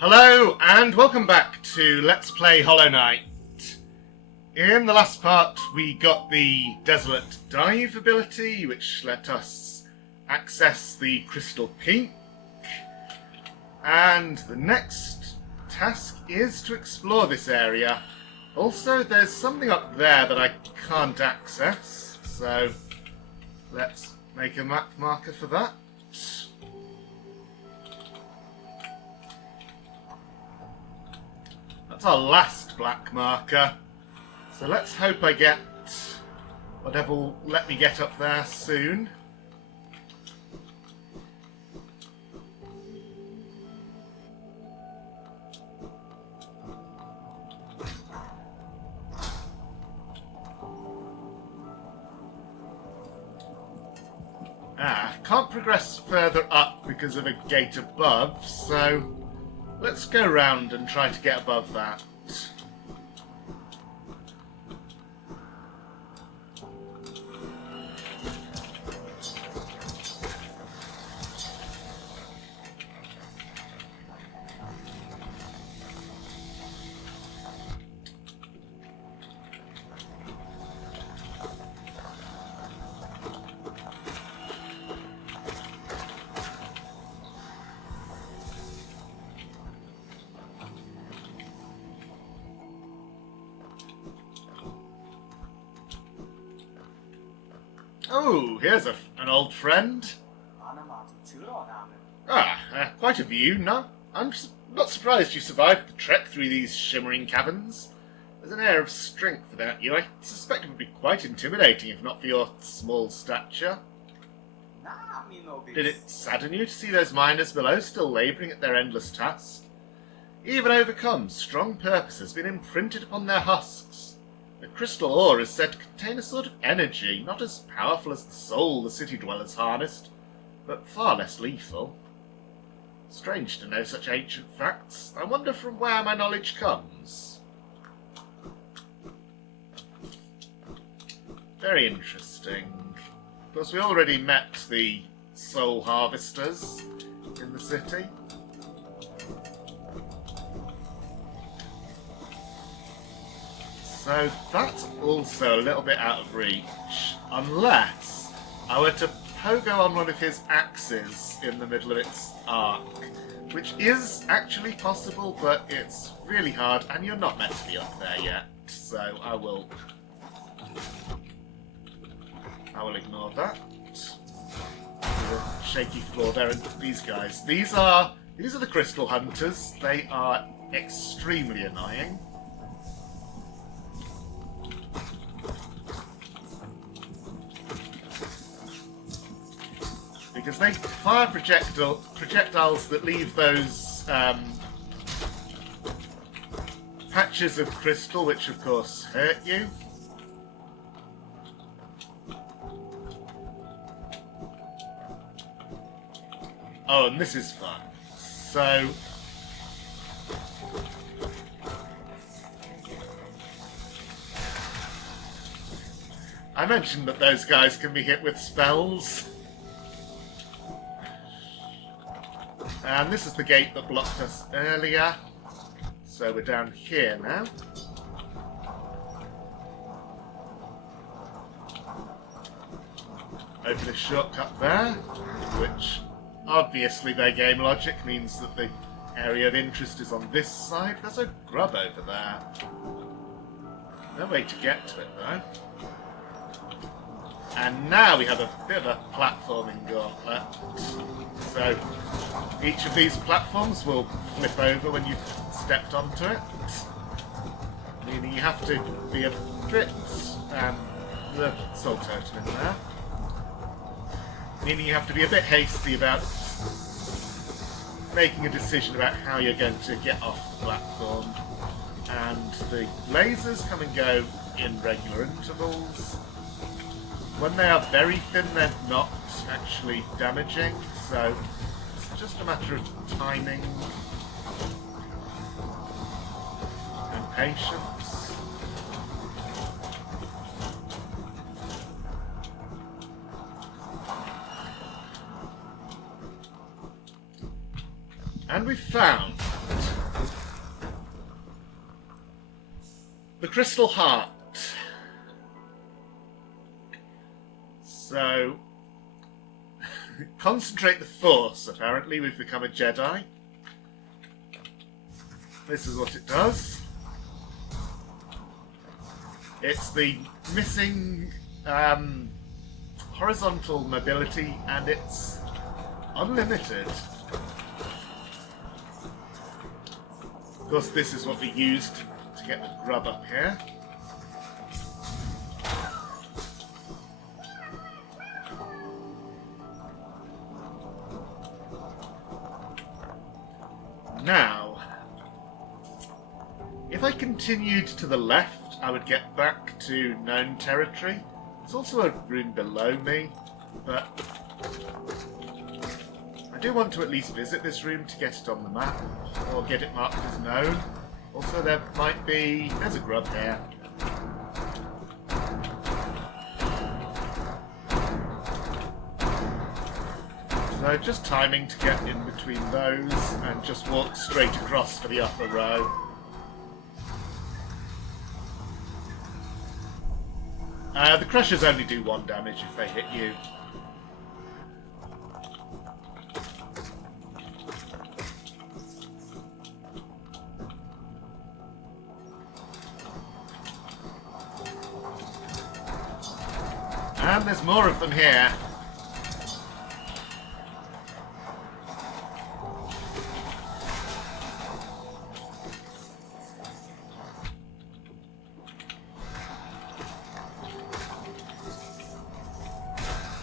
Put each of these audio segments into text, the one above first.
Hello and welcome back to Let's Play Hollow Knight. In the last part we got the Desolate Dive ability, which let us access the Crystal Peak. And the next task is to explore this area. Also, there's something up there that I can't access, so let's make a map marker for that. That's our last black marker. So let's hope I get whatever will let me get up there soon. Can't progress further up because of a gate above, so let's go round and try to get above that. Oh, here's an old friend. Quite a view. No, I'm not surprised you survived the trek through these shimmering caverns. There's an air of strength about you. I suspect it would be quite intimidating if not for your small stature. Did it sadden you to see those miners below still labouring at their endless task? Even overcome, strong purpose has been imprinted upon their husks. The crystal ore is said to contain a sort of energy, not as powerful as the soul the city dwellers harnessed, but far less lethal. Strange to know such ancient facts. I wonder from where my knowledge comes. Very interesting. Of course, we already met the soul harvesters in the city. So that's also a little bit out of reach, unless I were to pogo on one of his axes in the middle of its arc, which is actually possible, but it's really hard, and you're not meant to be up there yet, so I will ignore that. The shaky floor there, and these guys. These are the crystal hunters. They are extremely annoying. Because they fire projectiles that leave those patches of crystal, which of course hurt you. Oh, and this is fun. So I mentioned that those guys can be hit with spells. And this is the gate that blocked us earlier. So we're down here now. Open a shortcut there, which obviously their game logic means that the area of interest is on this side. There's a grub over there. No way to get to it though. And now we have a bit of a platforming gauntlet. So each of these platforms will flip over when you've stepped onto it, meaning you have to be a bit, the soul totem in there, meaning you have to be a bit hasty about making a decision about how you're going to get off the platform. And the lasers come and go in regular intervals. When they are very thin, they're not actually damaging, so it's just a matter of timing and patience. And we found The Crystal Heart. So, concentrate the Force, apparently. We've become a Jedi. This is what it does. It's the missing horizontal mobility, and it's unlimited. Of course, this is what we used to get the grub up here. Now, if I continued to the left, I would get back to known territory. There's also a room below me, but I do want to at least visit this room to get it on the map, or get it marked as known. Also, there might be... there's a grub here. So just timing to get in between those and just walk straight across for the upper row. The crushers only do 1 damage if they hit you. And there's more of them here.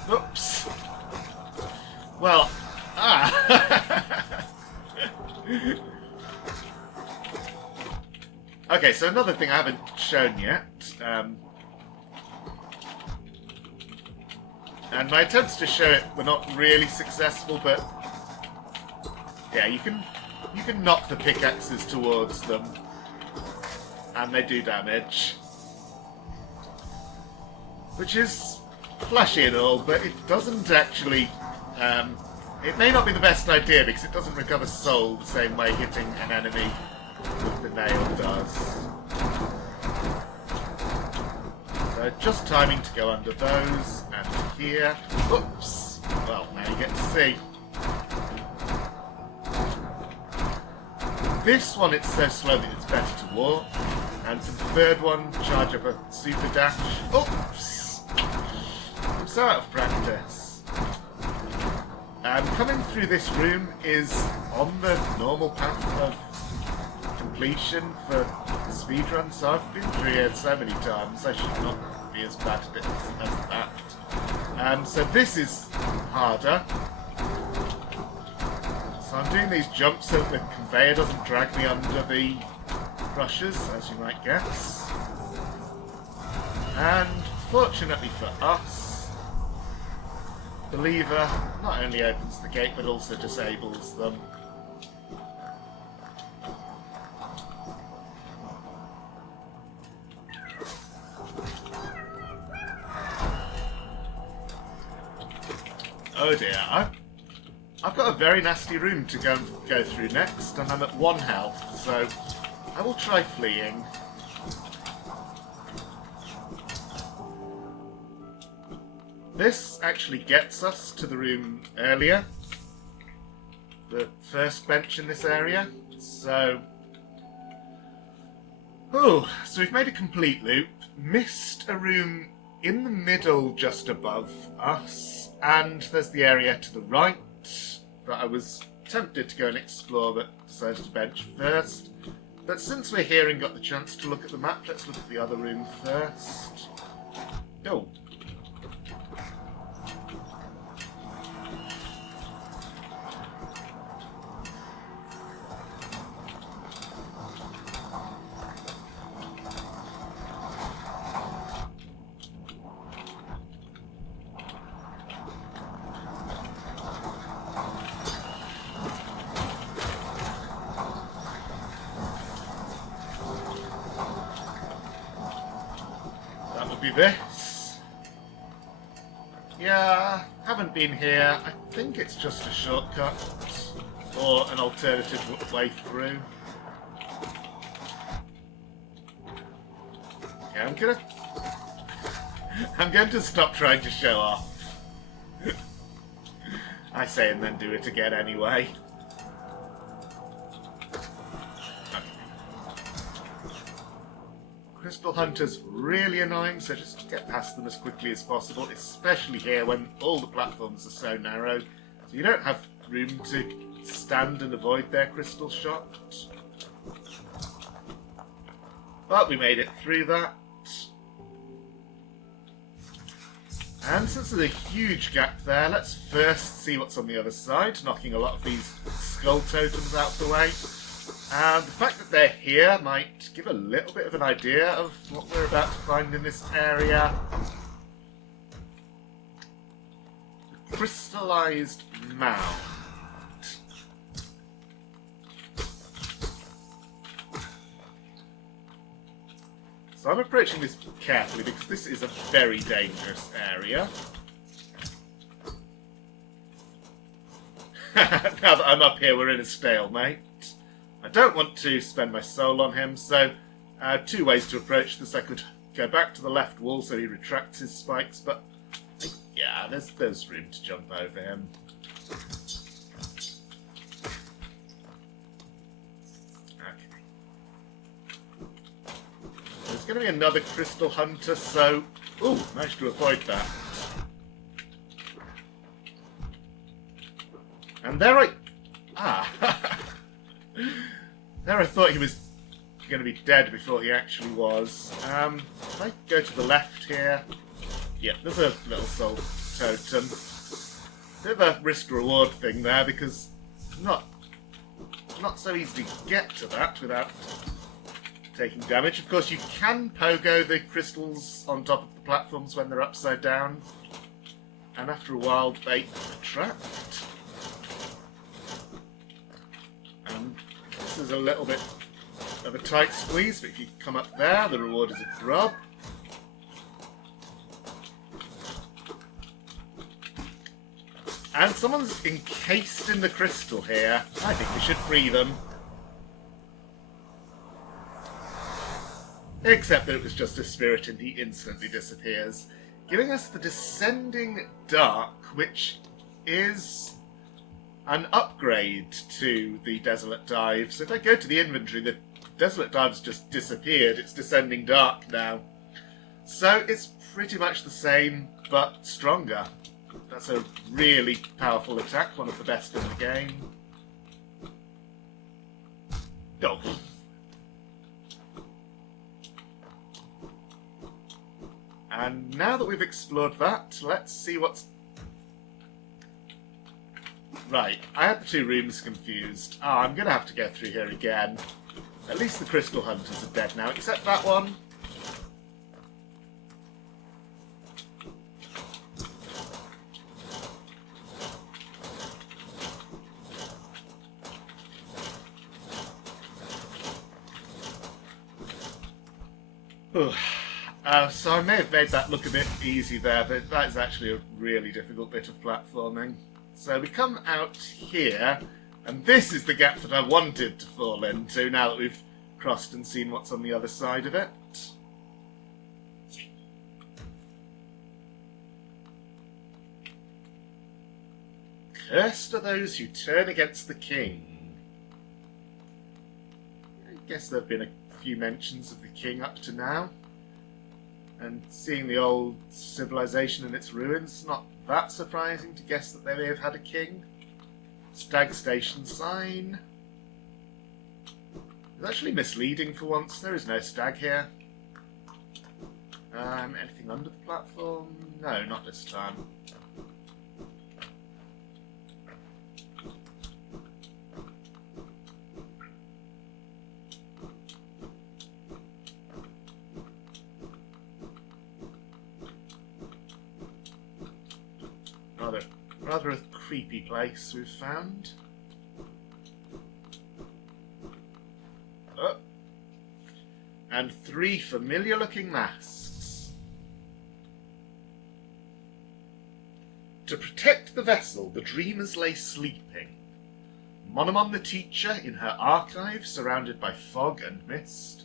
Oops. Well, Okay, so another thing I haven't shown yet, and my attempts to show it were not really successful, but yeah, you can knock the pickaxes towards them, and they do damage, which is flashy and all, but it doesn't actually... it may not be the best idea because it doesn't recover soul the same way hitting an enemy with the nail does. So just timing to go under those, and here. Oops! Well, now you get to see. This one, it's so slow that it's better to walk. And for the third one, charge up a super dash. Oops! I'm so out of practice. Coming through this room is on the normal path of completion for the speedrun, so I've been through here so many times, I should not be as bad at it as that. So this is harder. So I'm doing these jumps so that the conveyor doesn't drag me under the crushers, as you might guess. And fortunately for us, the lever not only opens the gate but also disables them. Oh dear, I've got a very nasty room to go through next, and I'm at 1 health, so I will try fleeing. This actually gets us to the room earlier, the first bench in this area, so... Oh, so we've made a complete loop, missed a room in the middle just above us, and there's the area to the right that I was tempted to go and explore but decided to bench first. But since we're here and got the chance to look at the map, let's look at the other room first. Oh. This. Yeah, haven't been here. I think it's just a shortcut or an alternative way through. Okay, I'm going to stop trying to show off. I say and then do it again anyway. Crystal Hunter's really annoying, so just get past them as quickly as possible, especially here when all the platforms are so narrow, so you don't have room to stand and avoid their crystal shot. But we made it through that. And since there's a huge gap there, let's first see what's on the other side, knocking a lot of these skull totems out of the way. And the fact that they're here might give a little bit of an idea of what we're about to find in this area. The crystallized mound. So I'm approaching this carefully because this is a very dangerous area. Now that I'm up here, we're in a stalemate. I don't want to spend my soul on him, so two ways to approach this. I could go back to the left wall so he retracts his spikes, but yeah, there's room to jump over him. Okay. There's going to be another Crystal Hunter, so... Ooh, managed to avoid that. And there I... Ah! There I thought he was going to be dead before he actually was. If I go to the left here... Yeah, there's a little soul totem. Bit of a risk-reward thing there, because it's not so easy to get to that without taking damage. Of course, you can pogo the crystals on top of the platforms when they're upside down, and after a while they attract. And this is a little bit of a tight squeeze, but if you come up there, the reward is a grub. And someone's encased in the crystal here. I think we should free them. Except that it was just a spirit and he instantly disappears, giving us the Descending Dark, which is an upgrade to the Desolate Dive. So if I go to the inventory, the Desolate Dive's just disappeared. It's Descending Dark now. So it's pretty much the same, but stronger. That's a really powerful attack, one of the best in the game. Oh. And now that we've explored that, let's see what's... Right, I had the two rooms confused. Ah, I'm going to have to go through here again. At least the Crystal Hunters are dead now, except that one. So I may have made that look a bit easy there, but that is actually a really difficult bit of platforming. So we come out here, and this is the gap that I wanted to fall into now that we've crossed and seen what's on the other side of it. Cursed are those who turn against the king. I guess there have been a few mentions of the king up to now. And seeing the old civilization and its ruins, not that surprising to guess that they may have had a king. Stag Station sign. It's actually misleading for once. There is no stag here. Anything under the platform? No, not this time. Rather a creepy place we've found. Oh. And 3 familiar-looking masks. To protect the vessel, the dreamers lay sleeping. Monomon the teacher in her archive, surrounded by fog and mist.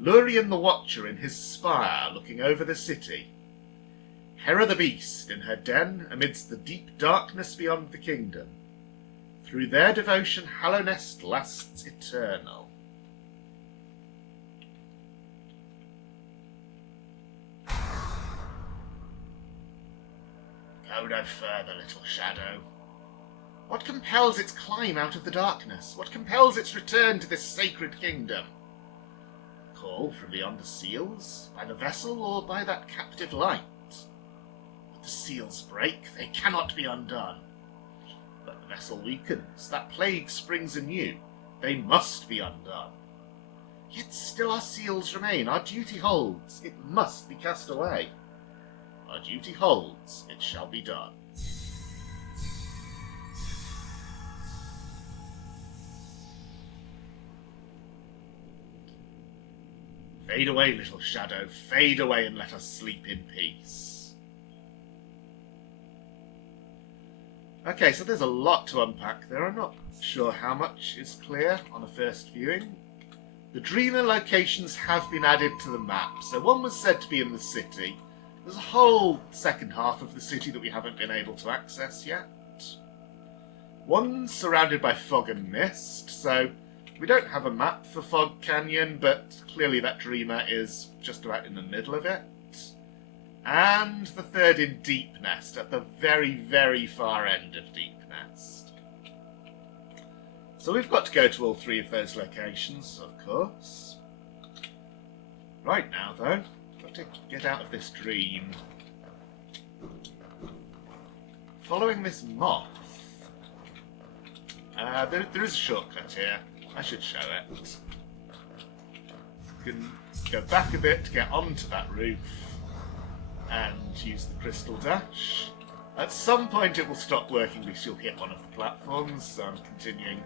Lurien the Watcher in his spire looking over the city, Hera the Beast in her den amidst the deep darkness beyond the kingdom. Through their devotion Hallownest lasts eternal. Go no further, little shadow. What compels its climb out of the darkness? What compels its return to this sacred kingdom? Call from beyond the seals, by the vessel, or by that captive light? But the seals break, they cannot be undone. But the vessel weakens, that plague springs anew, they must be undone. Yet still our seals remain, our duty holds, it must be cast away. Our duty holds, it shall be done. Fade away, little shadow, fade away and let us sleep in peace. Okay, so there's a lot to unpack there. I'm not sure how much is clear on a first viewing. The Dreamer locations have been added to the map. So one was said to be in the city. There's a whole second half of the city that we haven't been able to access yet. One's surrounded by fog and mist, so we don't have a map for Fog Canyon, but clearly that Dreamer is just about in the middle of it. And the third in Deep Nest, at the very, very far end of Deep Nest. So we've got to go to all three of those locations, of course. Right now, though, got to get out of this dream. Following this moth. There is a shortcut here. I should show it. You can go back a bit to get onto that roof and use the crystal dash. At some point it will stop working because you'll hit one of the platforms, so I'm continuing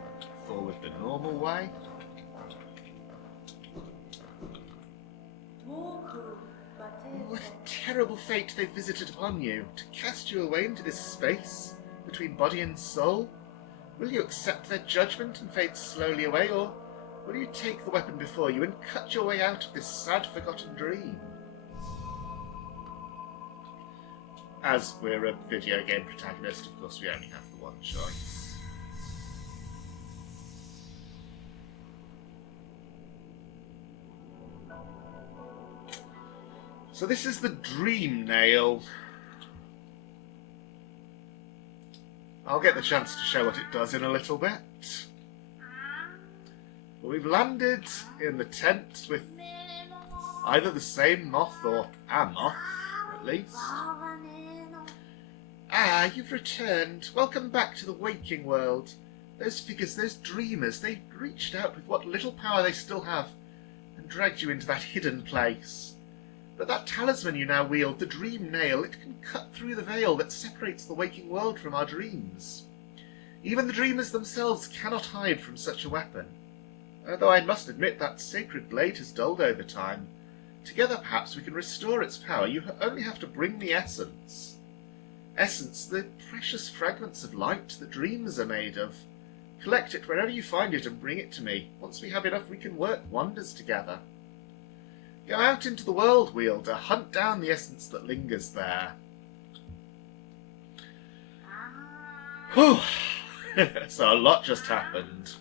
forward the normal way. What a terrible fate they've visited upon you, to cast you away into this space between body and soul. Will you accept their judgment and fade slowly away, or will you take the weapon before you and cut your way out of this sad, forgotten dream? As we're a video game protagonist, of course, we only have the one choice. So this is the Dream Nail. I'll get the chance to show what it does in a little bit. But we've landed in the tent with either the same moth or a moth, at least. Ah, you've returned. Welcome back to the waking world. Those figures, those dreamers, they reached out with what little power they still have and dragged you into that hidden place. But that talisman you now wield, the Dream Nail, it can cut through the veil that separates the waking world from our dreams. Even the dreamers themselves cannot hide from such a weapon. Though I must admit that sacred blade has dulled over time. Together perhaps we can restore its power. You only have to bring the essence. Essence, the precious fragments of light that dreams are made of. Collect it wherever you find it and bring it to me. Once we have enough, we can work wonders together. Go out into the world, Wielder. Hunt down the essence that lingers there. Whew. So a lot just happened.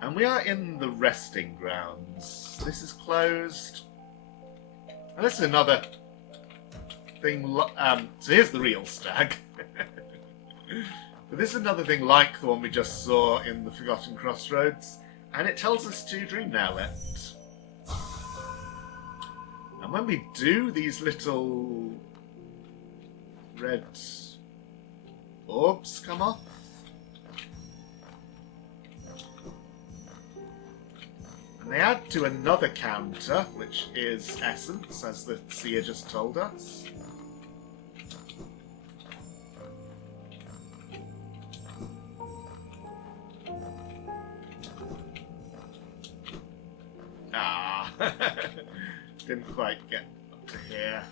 And we are in the resting grounds. This is closed. And this is another thing. So here's the real stag. But this is another thing like the one we just saw in the Forgotten Crossroads, and it tells us to Dream Nail it. And when we do, these little red orbs come off. And they add to another counter, which is essence, as the seer just told us. Didn't quite get up to here.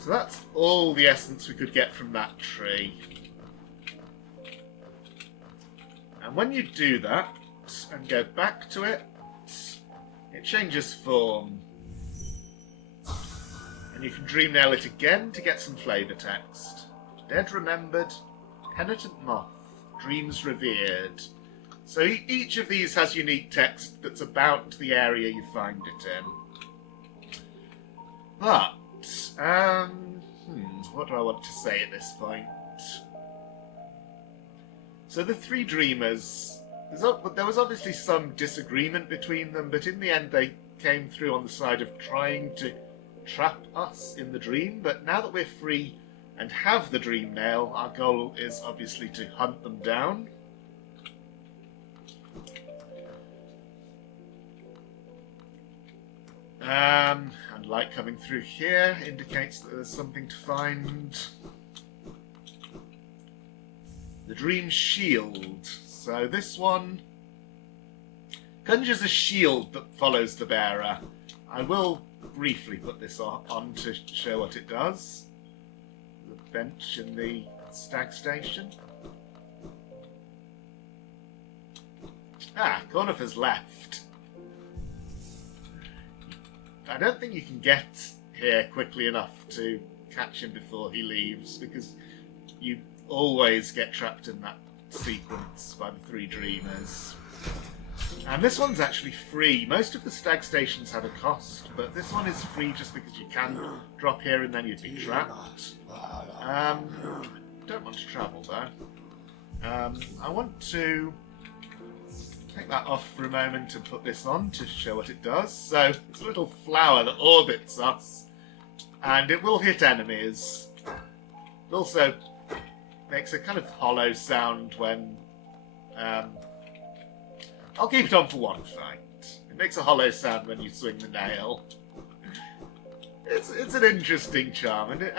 So that's all the essence we could get from that tree. And when you do that and go back to it, it changes form. And you can dream nail it again to get some flavour text. Dead remembered, penitent moth, dreams revered. So each of these has unique text that's about the area you find it in. But, what do I want to say at this point? So the three dreamers, there was obviously some disagreement between them, but in the end they came through on the side of trying to trap us in the dream. But now that we're free and have the dream nail, our goal is obviously to hunt them down. And light coming through here indicates that there's something to find. The Dream Shield. So this one conjures a shield that follows the bearer. I will briefly put this on to show what it does. The bench in the stag station. Cornifer's left. I don't think you can get here quickly enough to catch him before he leaves, because you always get trapped in that sequence by the three dreamers. And this one's actually free. Most of the stag stations have a cost, but this one is free just because you can drop here and then you'd be trapped. Don't want to travel though. I want to take that off for a moment and put this on to show what it does. So it's a little flower that orbits us, and it will hit enemies. It also makes a kind of hollow sound when... I'll keep it on for one fight. It makes a hollow sound when you swing the nail. It's an interesting charm, and it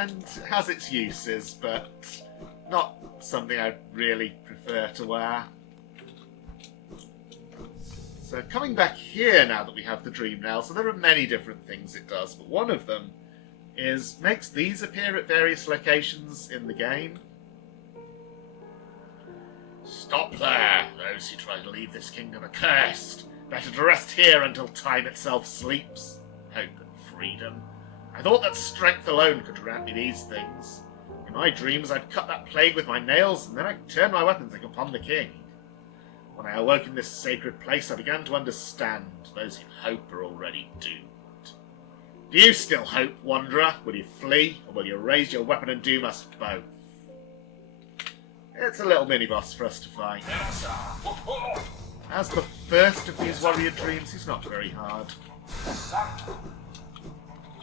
has its uses, but not something I really prefer to wear. So coming back here now that we have the Dream Nail, so there are many different things it does, but one of them is makes these appear at various locations in the game. Stop there! Those who try to leave this kingdom accursed. Better to rest here until time itself sleeps. Hope and freedom. I thought that strength alone could grant me these things. In my dreams I'd cut that plague with my nails, and then I'd turn my weapons upon the king. When I awoke in this sacred place, I began to understand those who hope are already doomed. Do you still hope, Wanderer? Will you flee, or will you raise your weapon and do us both? It's a little mini-boss for us to fight. As the first of these warrior dreams, he's not very hard.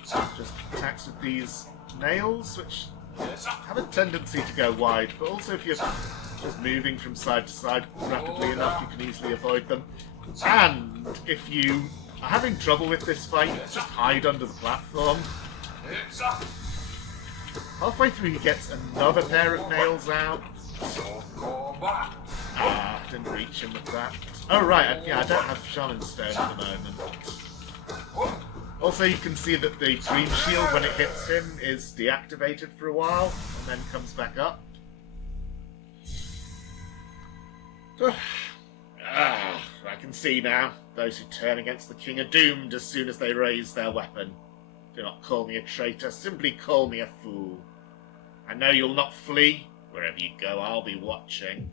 Just attacks with these nails, which have a tendency to go wide, but also if you're just moving from side to side rapidly enough, you can easily avoid them. And if you are having trouble with this fight, just hide under the platform. Halfway through he gets another pair of nails out. Didn't reach him with that. Oh right, yeah, I don't have Shaman Stone at the moment. Also you can see that the Dream Shield, when it hits him, is deactivated for a while, and then comes back up. I can see now. Those who turn against the king are doomed as soon as they raise their weapon. Do not call me a traitor, simply call me a fool. I know you'll not flee. Wherever you go, I'll be watching.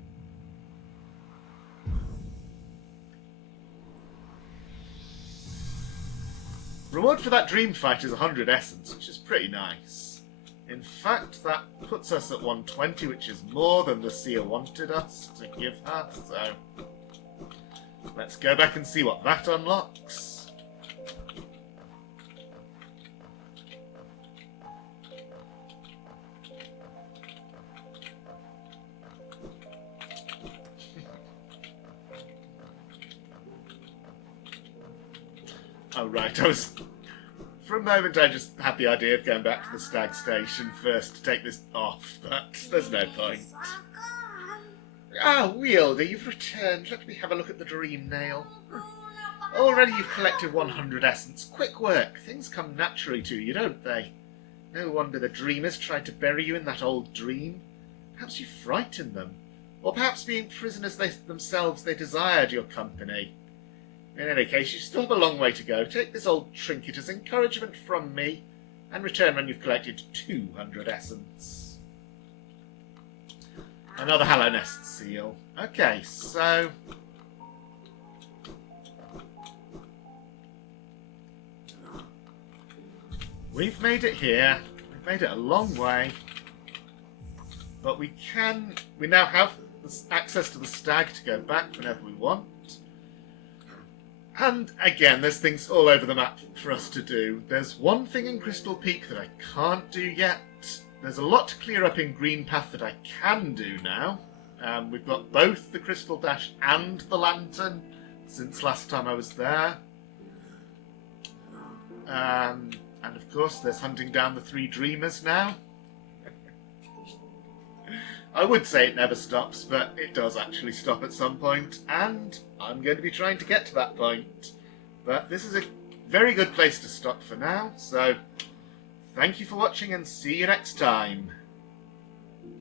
Reward for that dream fight is 100 essence, which is pretty nice. In fact, that puts us at 120, which is more than the seer wanted us to give her, so let's go back and see what that unlocks. Oh right, for a moment I just had the idea of going back to the stag station first to take this off, but there's no point. Ah, Wielder, you've returned. Let me have a look at the Dream Nail. Already you've collected 100 essence. Quick work. Things come naturally to you, don't they? No wonder the dreamers tried to bury you in that old dream. Perhaps you frightened them. Or perhaps being prisoners themselves they desired your company. In any case, you still have a long way to go. Take this old trinket as encouragement from me, and return when you've collected 200 essence. Another Hallow Nest seal. Okay, so... we've made it here. We've made it a long way. But we now have access to the stag to go back whenever we want. And again, there's things all over the map for us to do. There's one thing in Crystal Peak that I can't do yet. There's a lot to clear up in Green Path that I can do now. We've got both the Crystal Dash and the Lantern since last time I was there. And of course, there's hunting down the 3 Dreamers now. I would say it never stops, but it does actually stop at some point, and I'm going to be trying to get to that point. But this is a very good place to stop for now, so thank you for watching and see you next time.